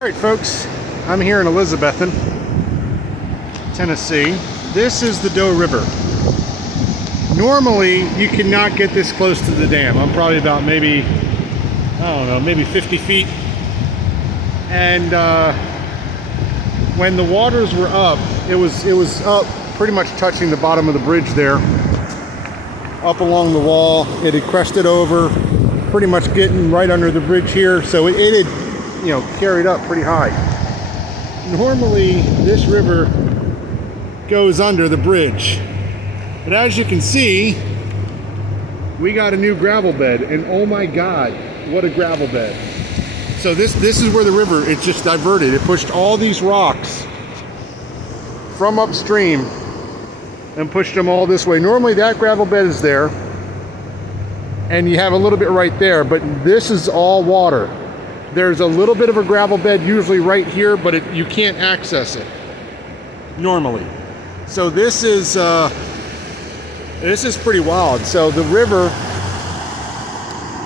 Alright folks, I'm here in Elizabethton, Tennessee. This is the Doe River. Normally you cannot get this close to the dam. I'm probably about maybe 50 feet. And when the waters were up, it was up pretty much touching the bottom of the bridge there. Up along the wall, it had crested over, pretty much getting right under the bridge here. So it had carried up pretty high. Normally this river goes under the bridge, but as you can see, we got a new gravel bed, and oh my god, what a gravel bed. So this is where the river, it's just diverted. It pushed all these rocks from upstream and pushed them all this way. Normally that gravel bed is there, and you have a little bit right there, but this is all water. There's a little bit of a gravel bed usually right here, but you can't access it normally. So this is pretty wild. So the river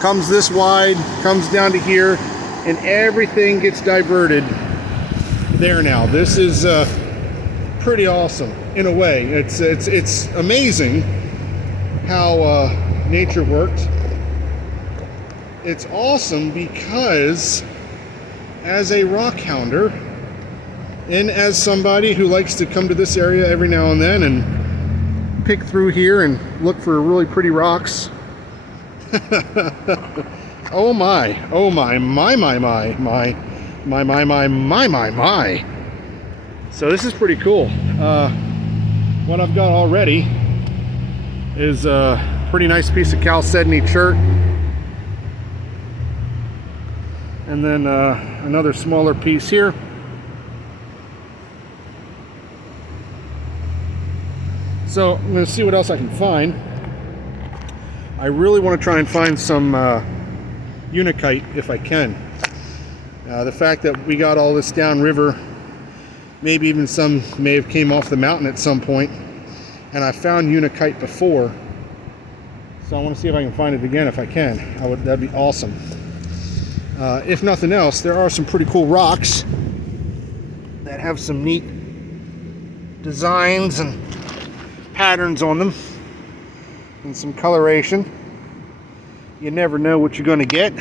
comes this wide, comes down to here, and everything gets diverted there now. This is pretty awesome in a way. It's amazing how nature works. It's awesome because as a rock hounder and as somebody who likes to come to this area every now and then and pick through here and look for really pretty rocks. Oh my, my. So this is pretty cool. What I've got already is a pretty nice piece of chalcedony chert. And then another smaller piece here. So I'm going to see what else I can find. I really want to try and find some unakite if I can. The fact that we got all this downriver, maybe even some may have came off the mountain at some point, and I found unakite before. So I want to see if I can find it again if I can. That'd be awesome. If nothing else, there are some pretty cool rocks that have some neat designs and patterns on them and some coloration. You never know what you're going to get.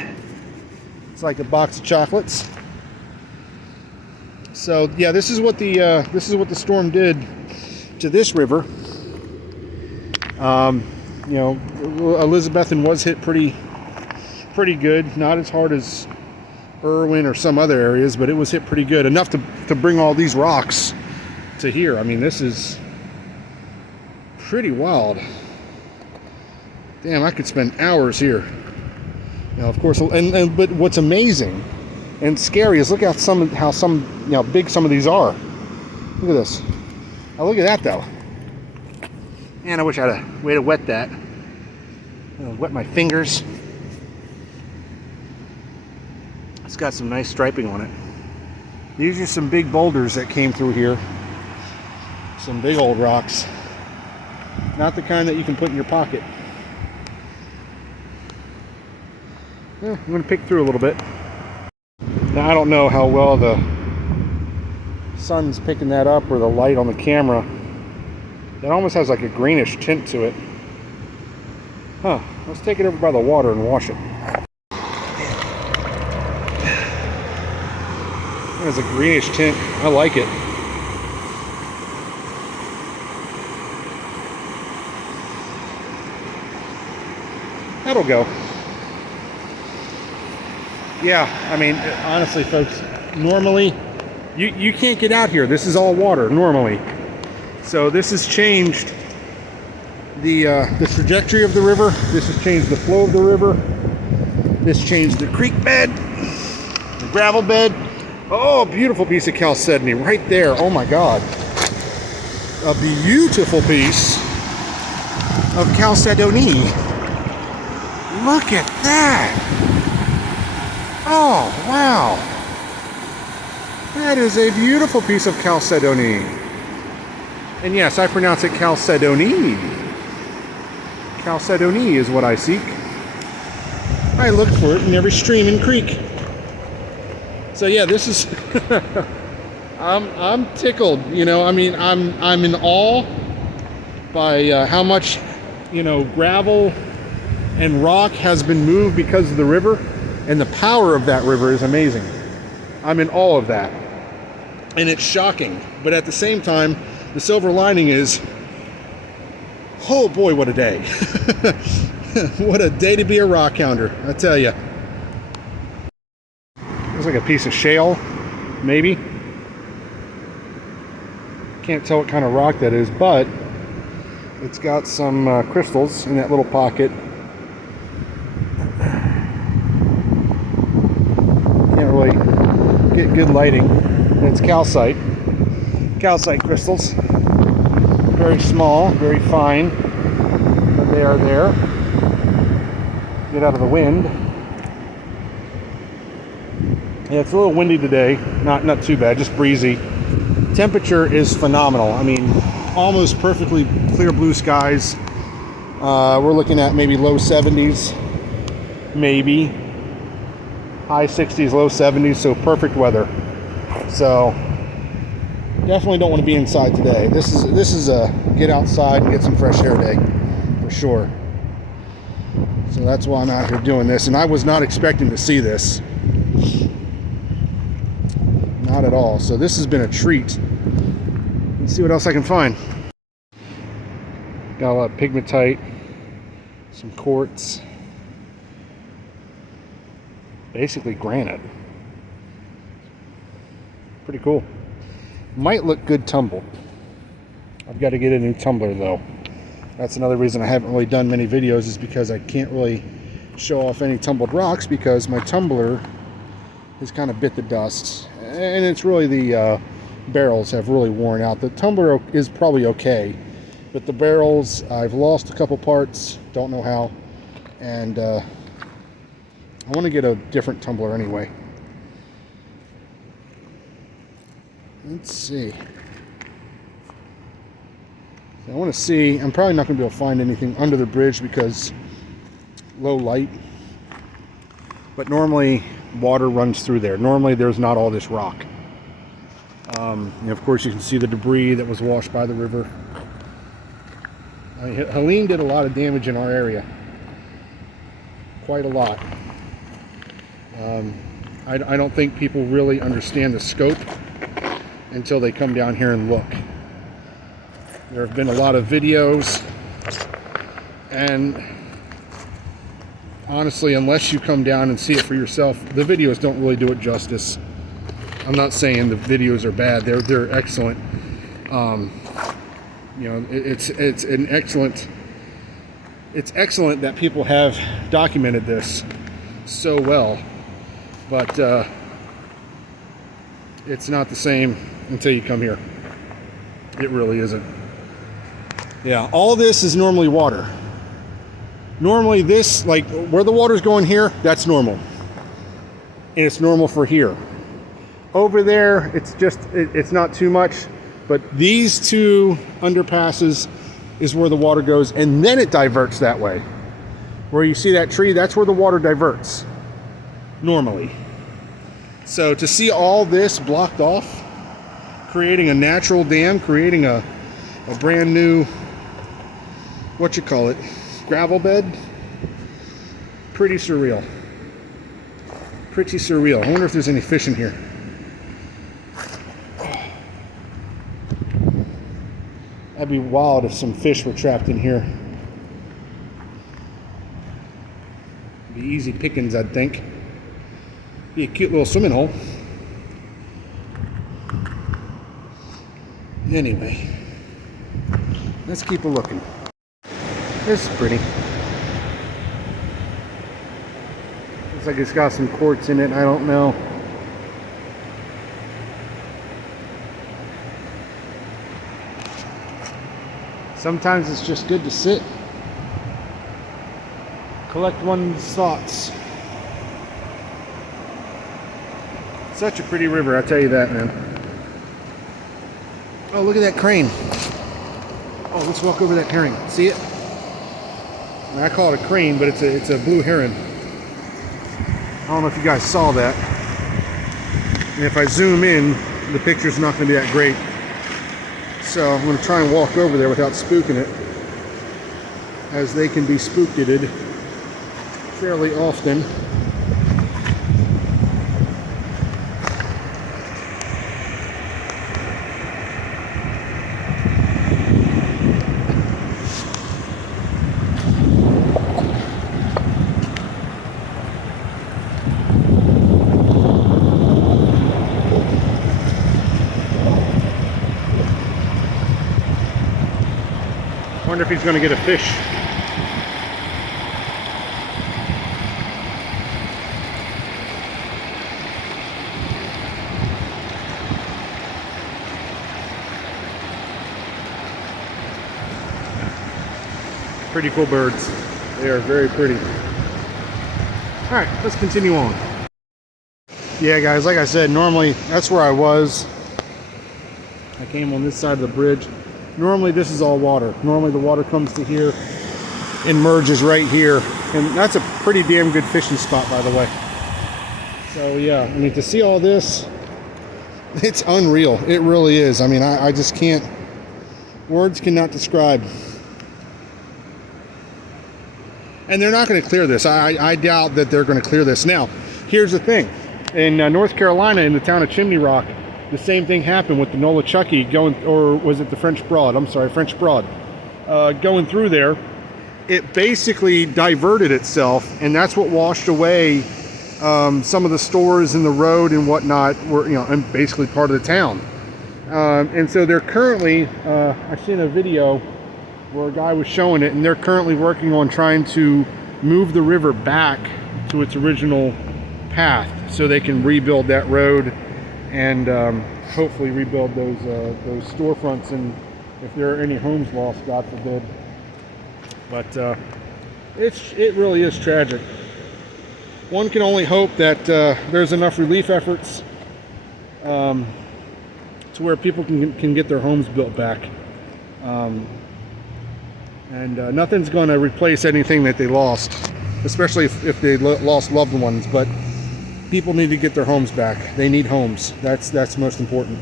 It's like a box of chocolates. So yeah, this is what the storm did to this river. Elizabethton was hit pretty good, not as hard as Irwin or some other areas, but it was hit pretty good, enough to bring all these rocks to here. I mean, this is pretty wild. Damn, I could spend hours here. Now, of course, but what's amazing and scary is look at how big some of these are. Look at this. Now look at that though. Man, I wish I had a way to wet that. Wet my fingers. It's got some nice striping on it. These are some big boulders that came through here. Some big old rocks. Not the kind that you can put in your pocket. I'm going to pick through a little bit. Now I don't know how well the sun's picking that up or the light on the camera. It almost has like a greenish tint to it. Huh, let's take it over by the water and wash it. It has a greenish tint. I like it. That'll go. Yeah, I mean, honestly, folks, normally you can't get out here. This is all water normally. So this has changed the trajectory of the river. This has changed the flow of the river. This changed the creek bed, the gravel bed. Oh, beautiful piece of chalcedony right there. Oh my God. A beautiful piece of chalcedony. Look at that. Oh, wow. That is a beautiful piece of chalcedony. And yes, I pronounce it chalcedony. Chalcedony is what I seek. I look for it in every stream and creek. So yeah, this is I'm tickled, you know. I mean, I'm in awe by how much, you know, gravel and rock has been moved because of the river, and the power of that river is amazing. I'm in awe of that, and it's shocking, but at the same time, the silver lining is, oh boy, what a day. What a day to be a rock hounder, I tell you. Looks like a piece of shale, maybe. Can't tell what kind of rock that is, but it's got some crystals in that little pocket. Can't really get good lighting. It's calcite. Calcite crystals. Very small, very fine, but they are there. Get out of the wind. Yeah, it's a little windy today. Not too bad, just breezy. Temperature is phenomenal. I mean, almost perfectly clear blue skies. We're looking at maybe low 70s, maybe high 60s, low 70s, so perfect weather. So definitely don't want to be inside today. This is a get outside and get some fresh air day for sure. So that's why I'm out here doing this, and I was not expecting to see this. Not at all. So this has been a treat. Let's see what else I can find. Got a lot of pegmatite, some quartz, basically granite. Pretty cool. Might look good tumbled. I've got to get a new tumbler though. That's another reason I haven't really done many videos, is because I can't really show off any tumbled rocks because my tumbler has kind of bit the dust, and it's really the barrels have really worn out. The tumbler is probably okay, but the barrels, I've lost a couple parts, don't know how, and I want to get a different tumbler anyway. Let's see. I want to see, I'm probably not going to be able to find anything under the bridge because low light, but normally water runs through there. Normally there's not all this rock. And of course you can see the debris that was washed by the river. Helene did a lot of damage in our area. Quite a lot. I don't think people really understand the scope until they come down here and look. There have been a lot of videos, and honestly, unless you come down and see it for yourself, the videos don't really do it justice. I'm not saying the videos are bad; they're excellent. You know, it's an excellent. It's excellent that people have documented this so well, but it's not the same until you come here. It really isn't. Yeah, all this is normally water. Normally this, like where the water's going here, that's normal. And it's normal for here. Over there, it's just, it's not too much, but these two underpasses is where the water goes, and then it diverts that way. Where you see that tree, that's where the water diverts, normally. So to see all this blocked off, creating a natural dam, creating a brand new, what you call it, gravel bed, pretty surreal. Pretty surreal. I wonder if there's any fish in here. That'd be wild if some fish were trapped in here. Be easy pickings, I'd think. Be a cute little swimming hole. Anyway, let's keep a looking. This is pretty. Looks like it's got some quartz in it. I don't know. Sometimes it's just good to sit, collect one's thoughts. Such a pretty river, I tell you that, man. Oh, look at that crane. Oh, let's walk over that herring. See it? I call it a crane, but it's a blue heron. I don't know if you guys saw that. And if I zoom in, the picture's not going to be that great. So I'm going to try and walk over there without spooking it, as they can be spooked-ed fairly often. Wonder if he's going to get a fish. Pretty cool birds. They are very pretty. All right, let's continue on. Yeah, guys, like I said, normally that's where I was. I came on this side of the bridge. Normally this is all water. Normally the water comes to here and merges right here. And that's a pretty damn good fishing spot, by the way. So yeah, I mean, to see all this, it's unreal. It really is. I mean, I just can't, words cannot describe. And they're not going to clear this. I doubt that they're going to clear this. Now, here's the thing. In North Carolina, in the town of Chimney Rock, the same thing happened with the Nolichucky going, or was it the French Broad? I'm sorry, French Broad. Going through there, it basically diverted itself, and that's what washed away some of the stores in the road and whatnot were, you know, and basically part of the town. And so they're currently, I seen a video where a guy was showing it, and they're currently working on trying to move the river back to its original path so they can rebuild that road and hopefully rebuild those storefronts, and if there are any homes lost, God forbid. But it really is tragic. One can only hope that there's enough relief efforts to where people can get their homes built back. And nothing's going to replace anything that they lost, especially if they lost loved ones. But people need to get their homes back. They need homes. That's most important.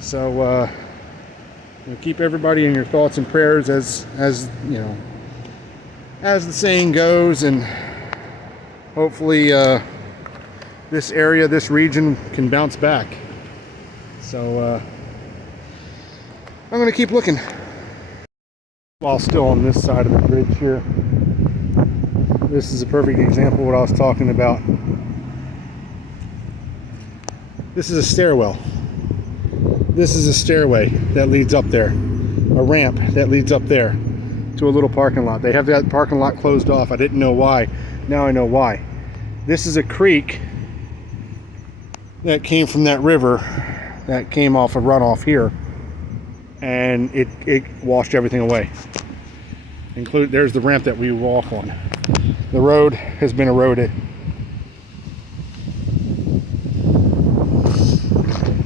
So keep everybody in your thoughts and prayers, as you know, as the saying goes, and hopefully this area, this region, can bounce back. So I'm going to keep looking. While still on this side of the bridge here, this is a perfect example of what I was talking about. This is a stairwell. This is a stairway that leads up there. A ramp that leads up there to a little parking lot. They have that parking lot closed off. I didn't know why. Now I know why. This is a creek that came from that river that came off a runoff here, and it washed everything away. There's the ramp that we walk on. The road has been eroded.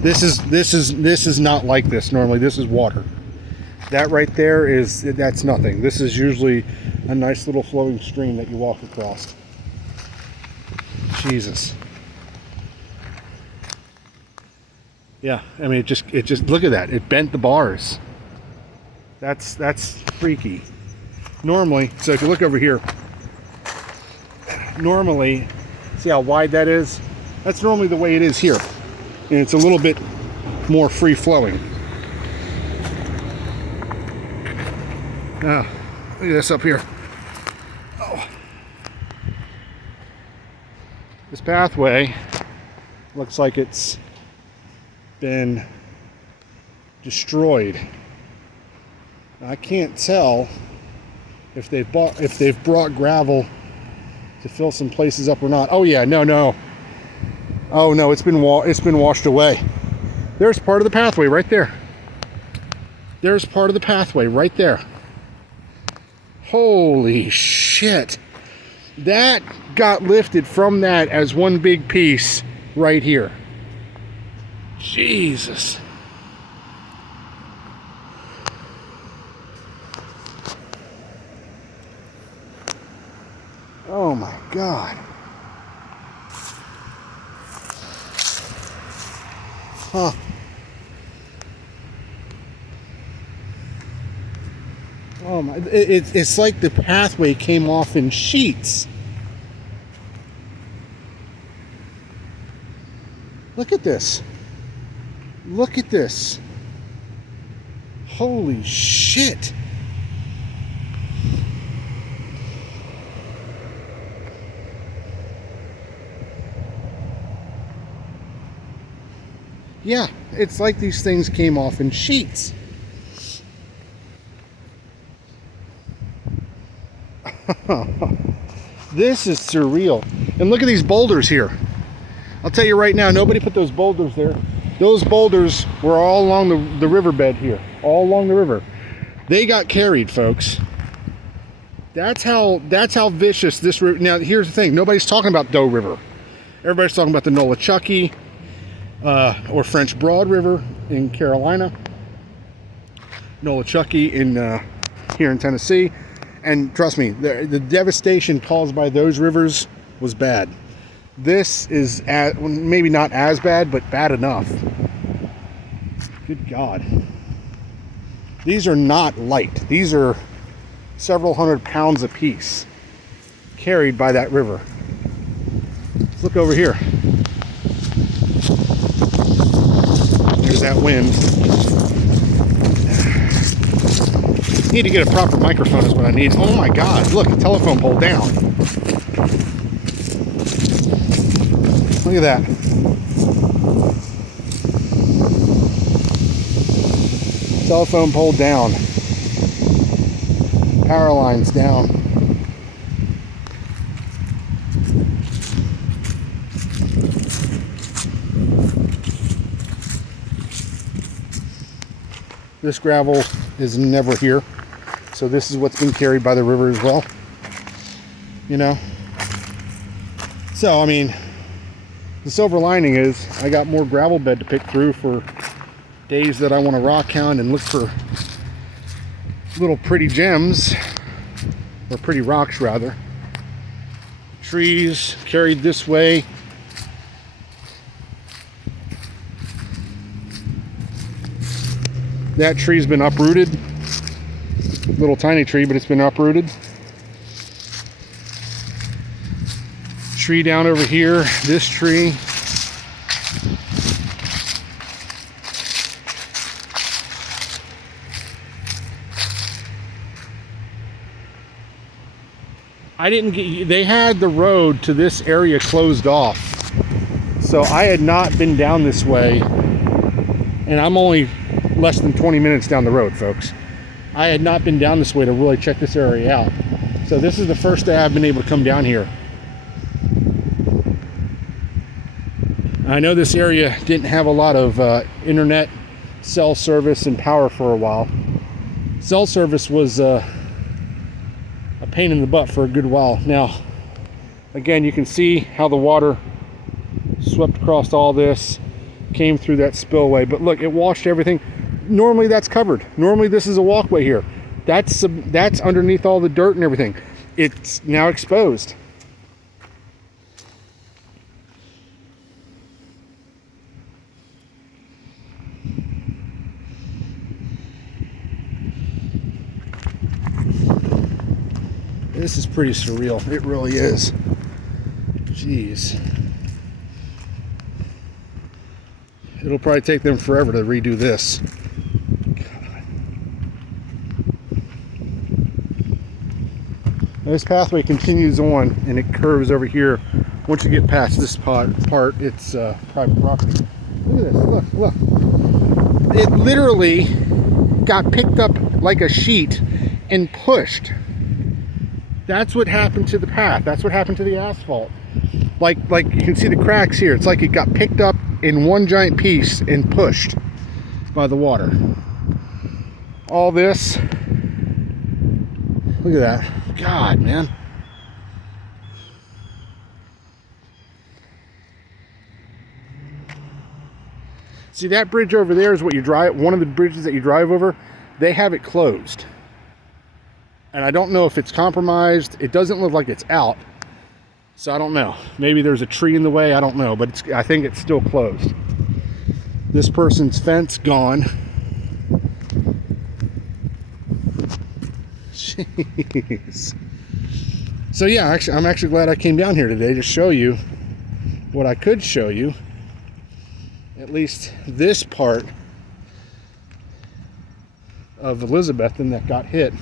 This is not like this normally. This is water. That right there that's nothing. This is usually a nice little flowing stream that you walk across. Jesus. Yeah, I mean, it just look at that. It bent the bars. That's freaky. Normally, so if you look over here, normally, see how wide that is? That's normally the way it is here. And it's a little bit more free flowing. Look at this up here. Oh. This pathway looks like it's been destroyed. I can't tell if they've brought gravel to fill some places up or not. Oh yeah, no. Oh no, it's been washed away. There's part of the pathway right there. There's part of the pathway right there. Holy shit. That got lifted from that as one big piece right here. Jesus. Oh my God. Huh. Oh my, it's like the pathway came off in sheets. Look at this. Look at this. Holy shit. Yeah, it's like these things came off in sheets. This is surreal. And look at these boulders here. I'll tell you right now, nobody put those boulders there. Those boulders were all along the riverbed here, all along the river. They got carried, folks. That's how vicious this river. Now, here's the thing: nobody's talking about Doe River. Everybody's talking about the Nolichucky or French Broad River in Carolina, Nolichucky in here in Tennessee. And trust me, the devastation caused by those rivers was bad. This is maybe not as bad, but bad enough. Good God. These are not light. These are several hundred pounds apiece carried by that river. Let's look over here. There's that wind. Need to get a proper microphone is what I need. Oh my God, look, a telephone pole down. Look at that. Telephone pole down. Power lines down. This gravel is never here. So this is what's been carried by the river as well. You know? So, I mean, the silver lining is I got more gravel bed to pick through for days that I want to rock hound and look for little pretty gems, or pretty rocks rather. Trees carried this way. That tree's been uprooted. Little tiny tree, but it's been uprooted. Tree down over here, this tree. They had the road to this area closed off. So I had not been down this way, and I'm only less than 20 minutes down the road, folks. I had not been down this way to really check this area out. So this is the first day I've been able to come down here. I know this area didn't have a lot of internet, cell service, and power for a while. Cell service was a pain in the butt for a good while. Now, again, you can see how the water swept across all this, came through that spillway, but look, it washed everything. Normally that's covered. Normally this is a walkway here. That's underneath all the dirt and everything. It's now exposed. This is pretty surreal. It really is. Jeez. It'll probably take them forever to redo this. God. This pathway continues on and it curves over here. Once you get past this part, it's private property. Look at this. Look. It literally got picked up like a sheet and pushed. That's what happened to the path. That's what happened to the asphalt. Like you can see the cracks here. It's like it got picked up in one giant piece and pushed by the water. All this. Look at that. God, man. See, that bridge over there is what you drive, one of the bridges that you drive over. They have it closed. And I don't know if it's compromised. It doesn't look like it's out. So I don't know. Maybe there's a tree in the way. I don't know. But I think it's still closed. This person's fence gone. Jeez. So yeah, actually, I'm actually glad I came down here today to show you what I could show you. At least this part of Elizabethton that got hit.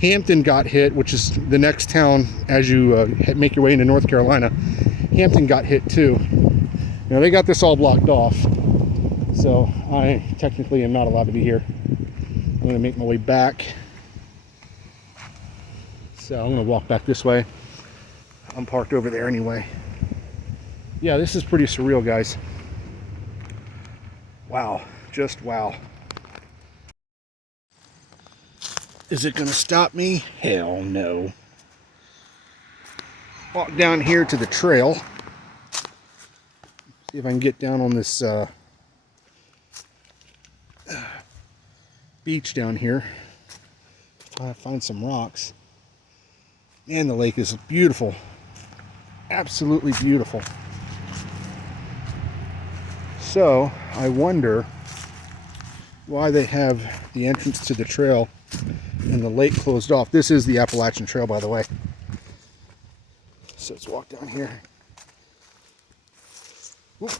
Hampton got hit, which is the next town as you make your way into North Carolina. Hampton got hit too. Now they got this all blocked off, so I technically am not allowed to be here. I'm going to make my way back. So I'm going to walk back this way. I'm parked over there anyway. Yeah, this is pretty surreal, guys. Wow, just wow. Is it going to stop me? Hell no. Walk down here to the trail. See if I can get down on this beach down here. Try to find some rocks. Man, the lake is beautiful. Absolutely beautiful. So, I wonder why they have the entrance to the trail and the lake closed off. This is the Appalachian Trail, by the way. So let's walk down here. Whoop.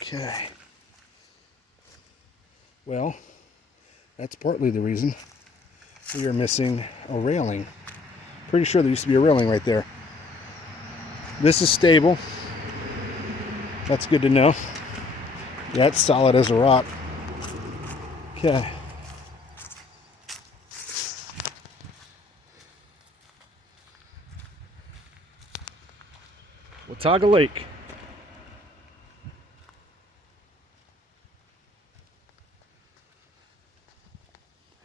Okay. Well, that's partly the reason we are missing a railing. Pretty sure there used to be a railing right there. This is stable. That's good to know. Yeah, it's solid as a rock. Okay. Watauga Lake.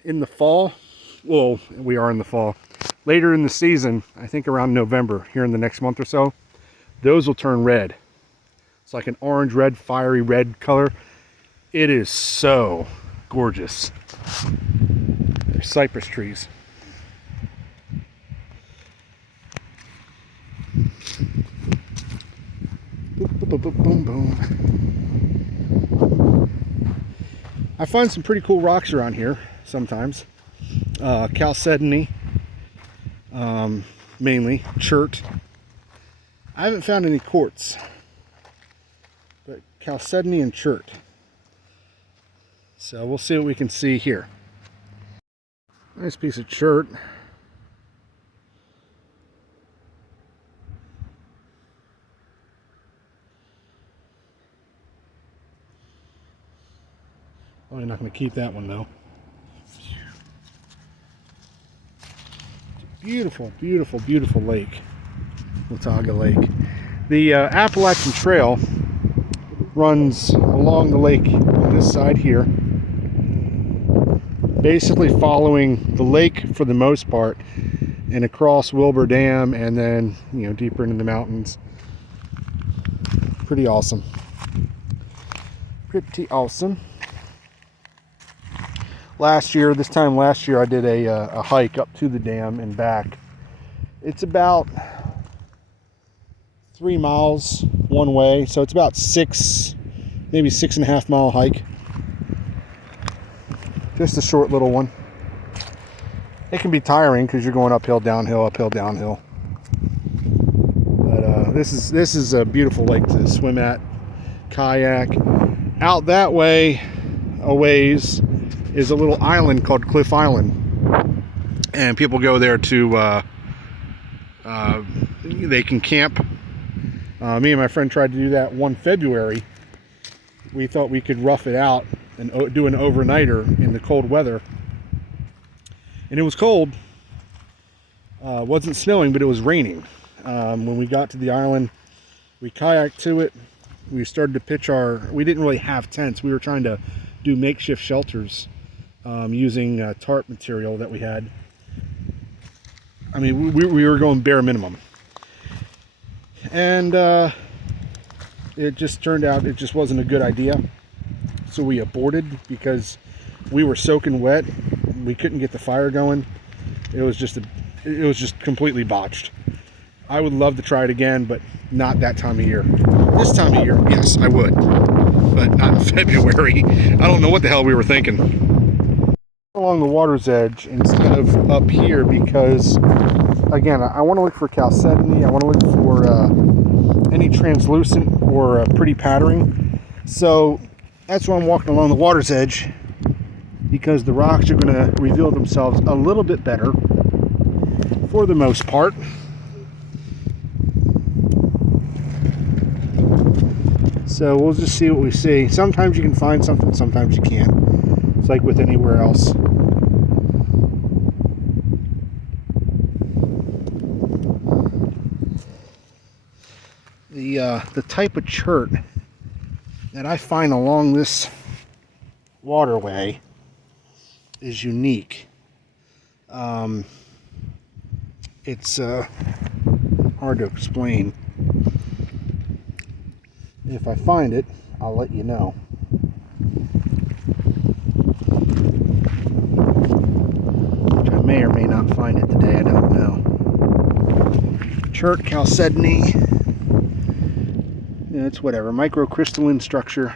In the fall, well, we are in the fall. Later in the season, I think around November, here in the next month or so, those will turn red. It's like an orange red, fiery red color. It is so gorgeous. They're cypress trees. Boom, boom, boom, boom. I find some pretty cool rocks around here sometimes. Chalcedony, mainly. Chert. I haven't found any quartz, but chalcedony and chert. So we'll see what we can see here. Nice piece of chert. Probably not going to keep that one though. Beautiful, beautiful, beautiful lake. Watauga Lake. The Appalachian Trail runs along the lake on this side here, basically following the lake for the most part, and across Wilbur Dam, and then deeper into the mountains. Pretty awesome. Pretty awesome. This time last year, I did a hike up to the dam and back. It's about 3 miles one way, so it's about maybe 6.5 mile hike. Just a short little one. It can be tiring because you're going uphill, downhill, uphill, downhill. But this is a beautiful lake to swim at, kayak. Out that way, a ways, is a little island called Cliff Island, and people go there to they can camp. Me and my friend tried to do that one February. We thought we could rough it out and do an overnighter in the cold weather, and it was cold. It wasn't snowing, but it was raining. When we got to the island, we kayaked to it. We started to pitch we didn't really have tents. We were trying to do makeshift shelters using tarp material that we had. I mean, we were going bare minimum. And it just turned out it just wasn't a good idea. So we aborted because we were soaking wet. We couldn't get the fire going. It was just completely botched. I would love to try it again, but not that time of year. This time of year, yes, I would. but not in February. I don't know what the hell we were thinking. Along the water's edge instead of up here because, again, I want to look for chalcedony. I want to look for any translucent or pretty patterning. So that's why I'm walking along the water's edge, because the rocks are going to reveal themselves a little bit better for the most part. So we'll just see what we see. Sometimes you can find something, sometimes you can't. It's like with anywhere else. The type of chert that I find along this waterway is unique. It's hard to explain. If I find it, I'll let you know. Which I may or may not find it today, I don't know. Chert, chalcedony. Yeah, it's whatever. Microcrystalline structure.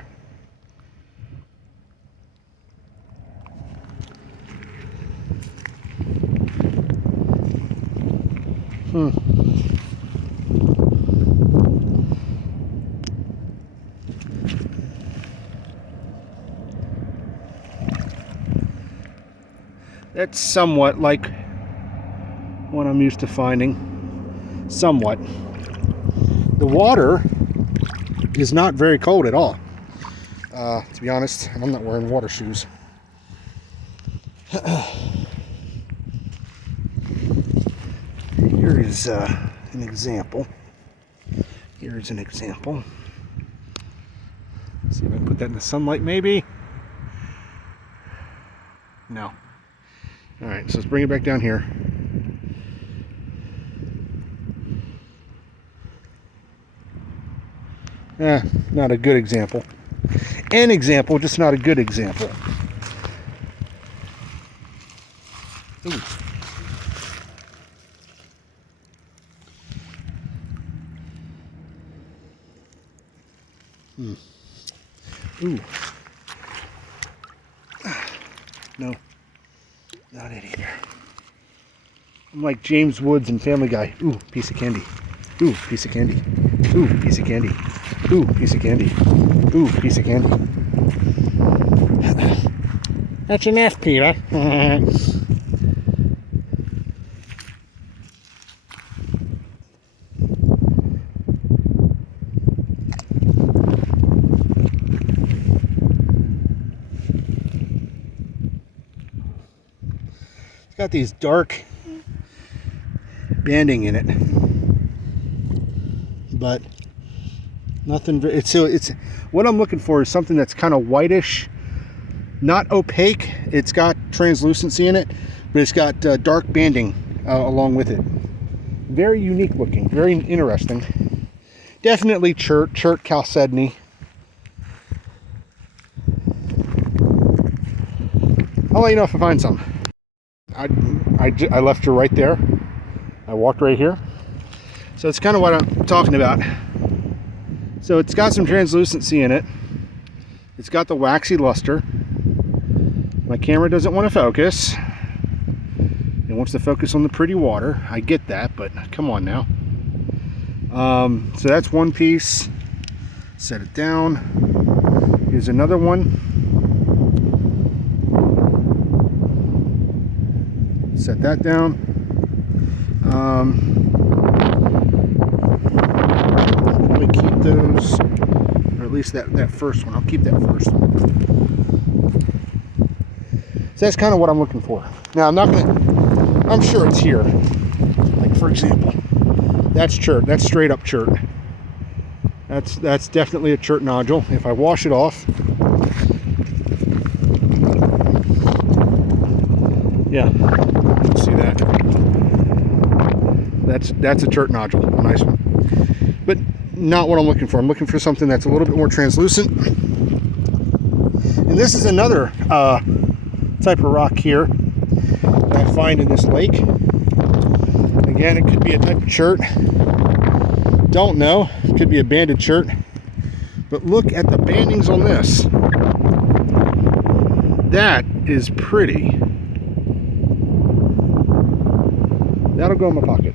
That's somewhat like what I'm used to finding. Somewhat. The water is not very cold at all. To be honest, I'm not wearing water shoes. Here is an example. Here is an example. Let's see if I can put that in the sunlight, maybe. No. All right, so let's bring it back down here. Not a good example. An example, just not a good example. Ooh. Ooh. No, not it either. I'm like James Woods in Family Guy. Ooh, piece of candy. Ooh, piece of candy. Ooh, piece of candy. Ooh, piece of candy. Ooh, piece of candy. That's enough, Peter. It's got these dark banding in it, but nothing. It's what I'm looking for is something that's kind of whitish, not opaque. It's got translucency in it, but it's got dark banding along with it. Very unique looking, very interesting. Definitely chert chalcedony. I'll let you know if I find some. I left her right there. I walked right here. So it's kind of what I'm talking about. So it's got some translucency in it. It's got the waxy luster. My camera doesn't want to focus. It wants to focus on the pretty water. I get that, but come on now. So that's one piece. Set it down. Here's another one. Set that down. Probably keep those, or at least that first one. I'll keep that first one. So that's kind of what I'm looking for. Now I'm sure it's here. Like for example, that's chert. That's straight up chert. That's definitely a chert nodule. If I wash it off, yeah, see that? That's a chert nodule, a nice one. But not what I'm looking for. I'm looking for something that's a little bit more translucent. And this is another type of rock here that I find in this lake. Again, it could be a type of chert. Don't know. It could be a banded chert. But look at the bandings on this. That is pretty. That'll go in my pocket.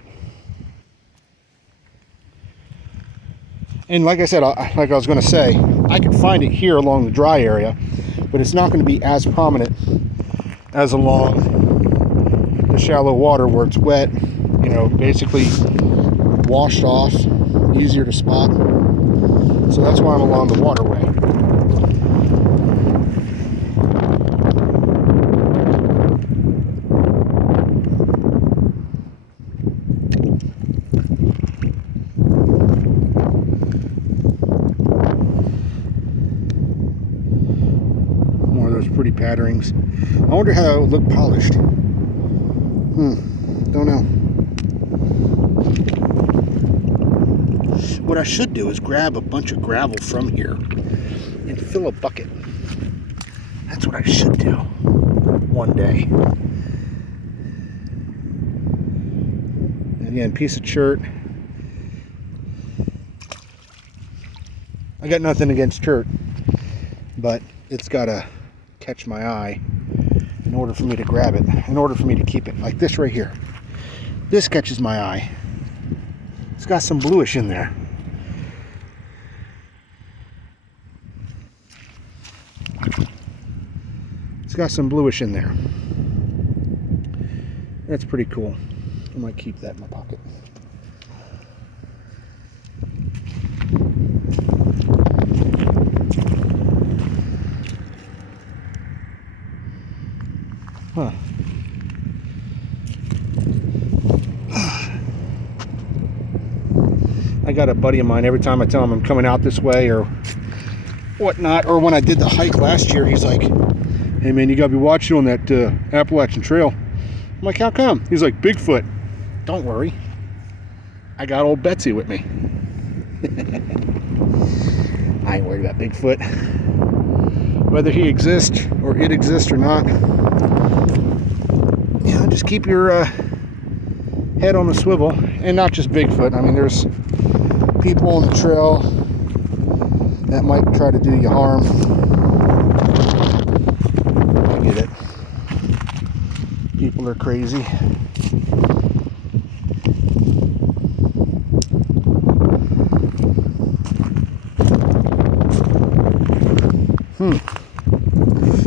And like I said, like I was going to say, I could find it here along the dry area, but it's not going to be as prominent as along the shallow water where it's wet, you know, basically washed off, easier to spot. So that's why I'm along the waterway. Pretty patterns. I wonder how it would look polished. Don't know. What I should do is grab a bunch of gravel from here and fill a bucket. That's what I should do one day. Again, piece of chert. I got nothing against chert, but it's got to catch my eye in order for me to grab it, in order for me to keep it. Like this right here. This catches my eye. It's got some bluish in there. It's got some bluish in there. That's pretty cool. I might keep that in my pocket. Huh. I got a buddy of mine, every time I tell him I'm coming out this way or whatnot, or when I did the hike last year, he's like, hey man, you gotta be watching on that Appalachian Trail. I'm like, how come? He's like, Bigfoot. Don't worry, I got old Betsy with me. I ain't worried about Bigfoot. Whether he exists or it exists or not, you know, just keep your head on the swivel. And not just Bigfoot. I mean, there's people on the trail that might try to do you harm. I get it. People are crazy.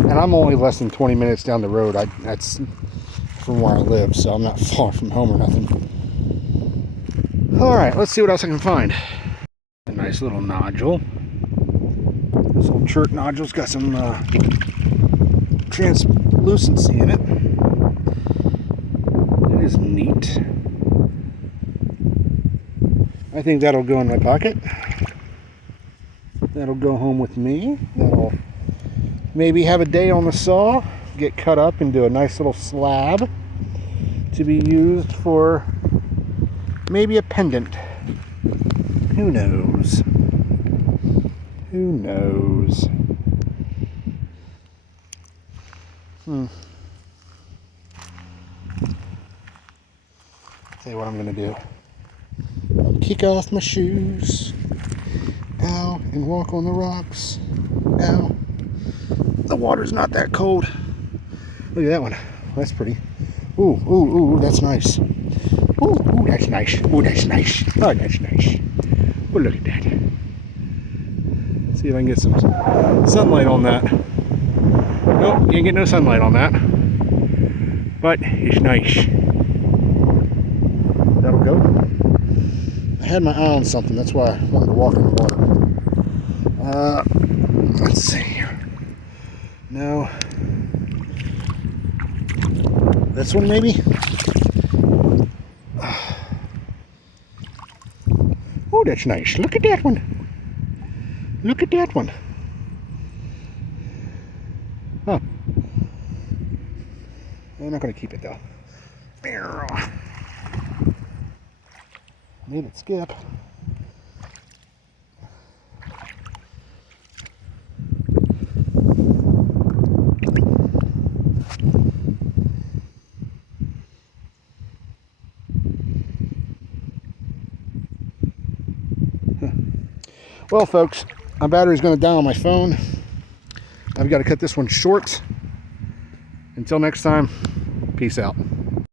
And I'm only less than 20 minutes down the road. That's from where I live, so I'm not far from home or nothing. Alright, let's see what else I can find. A nice little nodule. This old chert nodule's got some translucency in it. That is neat. I think that'll go in my pocket. That'll go home with me. That'll maybe have a day on the saw, get cut up into a nice little slab to be used for maybe a pendant. Who knows? Who knows? Tell you what I'm gonna do. I'll kick off my shoes. Ow, and walk on the rocks. Ow. The water's not that cold. Look at that one. That's pretty. Ooh, ooh, ooh, that's nice. Ooh, ooh, that's nice. Ooh, that's nice. Oh, that's nice. Oh, look at that. See if I can get some sunlight on that. Nope, can't get no sunlight on that. But it's nice. That'll go. I had my eye on something, that's why I wanted to walk in the water. Let's see here. No. This one maybe? Oh, that's nice. Look at that one. Look at that one. Huh. I'm not going to keep it though. Made it skip. Well, folks, My battery's going to die on my phone. I've got to cut this one short. Until next time, peace out.